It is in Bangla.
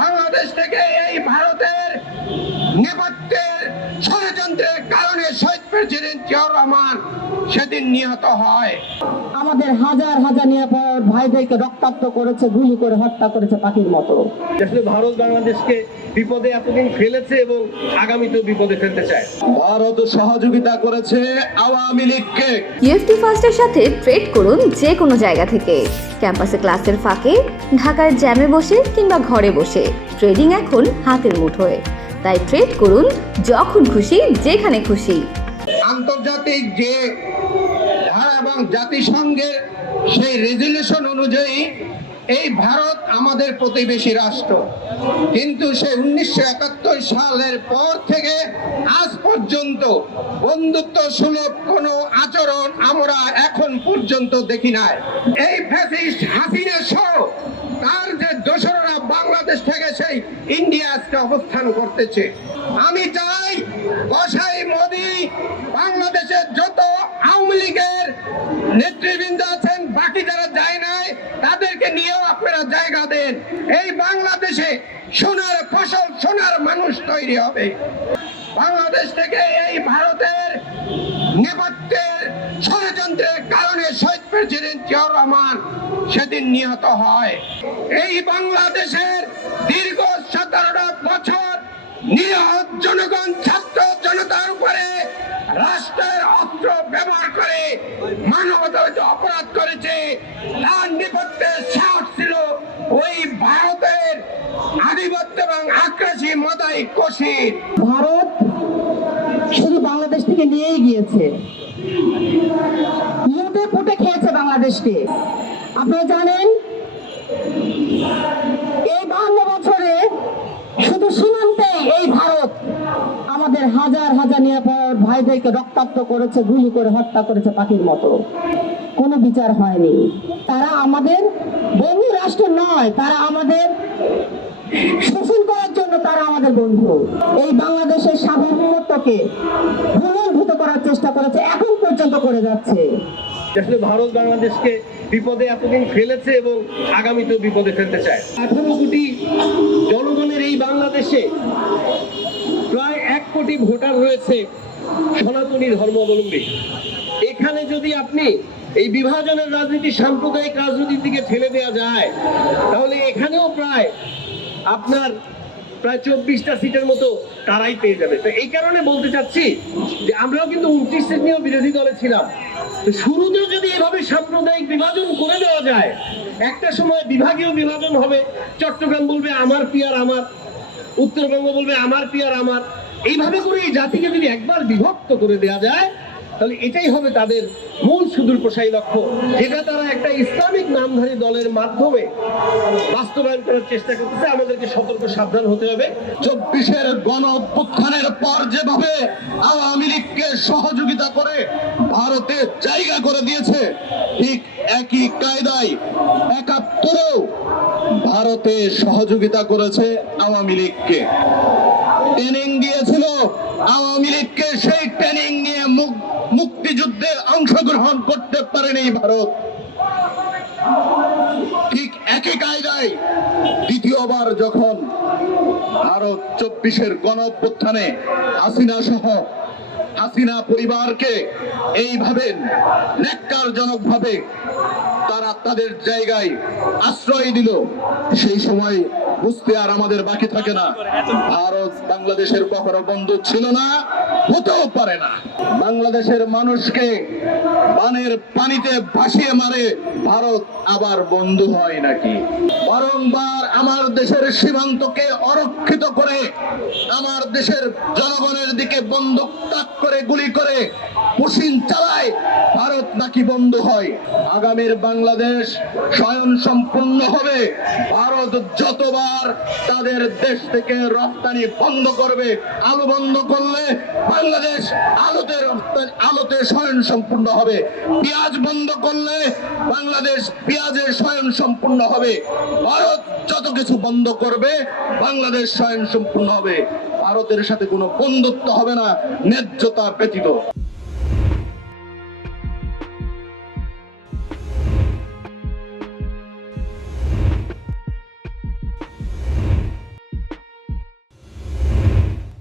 বাংলাদেশ থেকে এই ভারতের নেপথ্যের ষড়যন্ত্রের কারণে শহীদ প্রেসিডেন্ট জিয়াউর রহমান সেদিন নিহত হয়। আমাদের হাজার হাজার নিরাপদ ভাইদেরকে রক্তাক্ত করেছে, গুলি করে হত্যা করেছে পাখির মতো। আসলে ভারত বাংলাদেশকে বিপদে এতদিন ফেলেছে এবং আগামীতেও বিপদে ফেলতে চায়। ভারত সহযোগিতা করেছে আওয়ামী লীগকে। ইউএফটি ফার্স্টের সাথে ট্রেড করুন যে কোনো জায়গা থেকে। ক্যাম্পাসে ক্লাসের ফাঁকে, ঢাকার জ্যামে বসে কিংবা ঘরে বসে ট্রেডিং এখন হাতের মুঠোয়। তাই ট্রেড করুন যখন খুশি, যেখানে খুশি। আন্তর্জাতিক যে ধারা এবং জাতিসংঘের সেই রেজুলেশন অনুযায়ী এই ভারত আমাদের প্রতিবেশী রাষ্ট্র, কিন্তু সে 1971 সালের পর থেকে আজ পর্যন্ত বন্ধুত্ব সুলভ কোনো আচরণ আমরা এখন পর্যন্ত দেখি নাই। এই ফ্যাসিস্ট হাসিনা সহ তার যে দোসররা বাংলাদেশ থেকে সেই ইন্ডিয়া আজকে অবস্থান করতেছে। আমি চাই কসাই মোদি বাংলাদেশের যত আওয়ামী লীগের নেতৃবৃন্দ আছেন, বাকি যারা যায় নাই তাদেরকে নিয়েও আপনারা জায়গা দেন। এই বাংলাদেশে সোনার ফসল, সোনার মানুষ তৈরি হবে। বাংলাদেশ থেকে এই ভারতের নেপথ্যের ষড়যন্ত্রের কারণে শহীদ প্রেসিডেন্ট জিয়াউর রহমান সেদিন নিহত হয়। এই বাংলাদেশের দীর্ঘ 17টা বছর নিরীহ জনগণ, ছাত্র জনতার উপরে রাষ্ট্রের অস্ত্র ব্যবহার করে মানবতাবিরোধী অপরাধ করেছে। তার নেপথ্যে সাহস ছিল ওই ভারতের আধিপত্য এবং আগ্রাসী মাদাই কোশির। ভারত শুধু বাংলাদেশ থেকে নিয়েই গিয়েছে, লুটে পুটে খেয়েছে বাংলাদেশকে। আপনারা জানেন এই 52 বছরে শুধু সীমান্তে এই ভারত আমাদের হাজার হাজার নিরাপদ ভাইদেরকে রক্তাক্ত করেছে, গুলি করে হত্যা করেছে পাখির মতো। কোনো বিচার হয়নি। তারা আমাদের বন্ধু রাষ্ট্র নয়, তারা আমাদের শোষণ করার জন্য তারা আমাদের বন্ধু। এই বাংলাদেশের সার্বভৌমত্বকে ভুলভূত করার চেষ্টা করেছে, এখন পর্যন্ত করে যাচ্ছে। আসলে ভারত বাংলাদেশকে বিপদে এতদিন ফেলেছে এবং আগামীতেও বিপদে ফেলতে চায়। 18 কোটি জনগণের এই বাংলাদেশে প্রায় 1 কোটি ভোটার রয়েছে সনাতনী ধর্মাবলম্বী। এখানে যদি আপনি এই বিভাজনের রাজনীতি, সাম্প্রদায়িক রাজনীতির দিকে ঠেলে দেওয়া যায়, তাহলে এখানেও প্রায় 24টা সিটের মতো তারাই পেয়ে যাবে। তো এই কারণে বলতে চাচ্ছি যে আমরাও কিন্তু 29 সিট নিয়েও বিরোধী দলে ছিলাম। তো শুরুতেও যদি এভাবে সাম্প্রদায়িক বিভাজন করে দেওয়া যায়, একটা সময় বিভাগীয় বিভাজন হবে। চট্টগ্রাম বলবে আমার পিয়ার আমার, উত্তরবঙ্গ বলবে আমার পিয়ার আমার। এইভাবে করে এই জাতিকে যদি একবার বিভক্ত করে দেওয়া যায়, তাহলে এটাই হবে তাদের মূল সুদূর প্রসারী লক্ষ্য, যেটা তারা একটা ইসলামিক নামধারী দলের মাধ্যমে বাস্তবায়ন করার চেষ্টা করতেছে। আমাদেরকে সতর্ক সাবধান হতে হবে। 24-এর গণ অভ্যুত্থানের পর যেভাবে আওয়ামী লীগকে সহযোগিতা করে ভারতে জায়গা করে দিয়েছে, ঠিক একই কায়দায় 71-এও ভারতে সহযোগিতা করেছে আওয়ামী লীগকে, ট্রেনিং দিয়েছিল আওয়ামী লীগকে। সেই ট্রেনিং নিয়ে মুক্তিযুদ্ধে অংশগ্রহণ করতে পারেনি ভারত। ঠিক একই কায়দায় দ্বিতীয়বার যখন ভারত 24-এর গণ অভ্যুত্থানে হাসিনা পরিবারকে এইভাবে ন্যাক্কারজনক ভাবে তারা তাদের জায়গায় আশ্রয় দিল, সেই সময় বুঝতে আর আমাদের বাকি থাকে না, ভারত বাংলাদেশের কখনো বন্ধু ছিল না, হতেও পারে না। বাংলাদেশের মানুষকে বানের পানিতে ভাসিয়ে মারে ভারত আবার বন্ধু হয় নাকি? বারংবার আমার দেশের সীমান্তকে অরক্ষিত করে আমার দেশের জনগণের দিকে বন্দুক তাক করে, গুলি করে পুশিন চালায় ভারত নাকি বন্ধু হয়? আগামীর বাংলাদেশ স্বয়ং সম্পূর্ণ হবে ভারত যতবার তাদের দেশ থেকে রপ্তানি বন্ধ করবে। আলু বন্ধ করলে বাংলাদেশ আলুতে স্বয়ং সম্পূর্ণ হবে। পেঁয়াজ বন্ধ করলে বাংলাদেশ পেঁয়াজে স্বয়ং সম্পূর্ণ হবে। ভারত যত কিছু বন্ধ করবে বাংলাদেশ স্বয়ং সম্পূর্ণ হবে। ভারতের সাথে কোনো বন্ধুত্ব হবে না ন্যায্যতা ব্যতীত।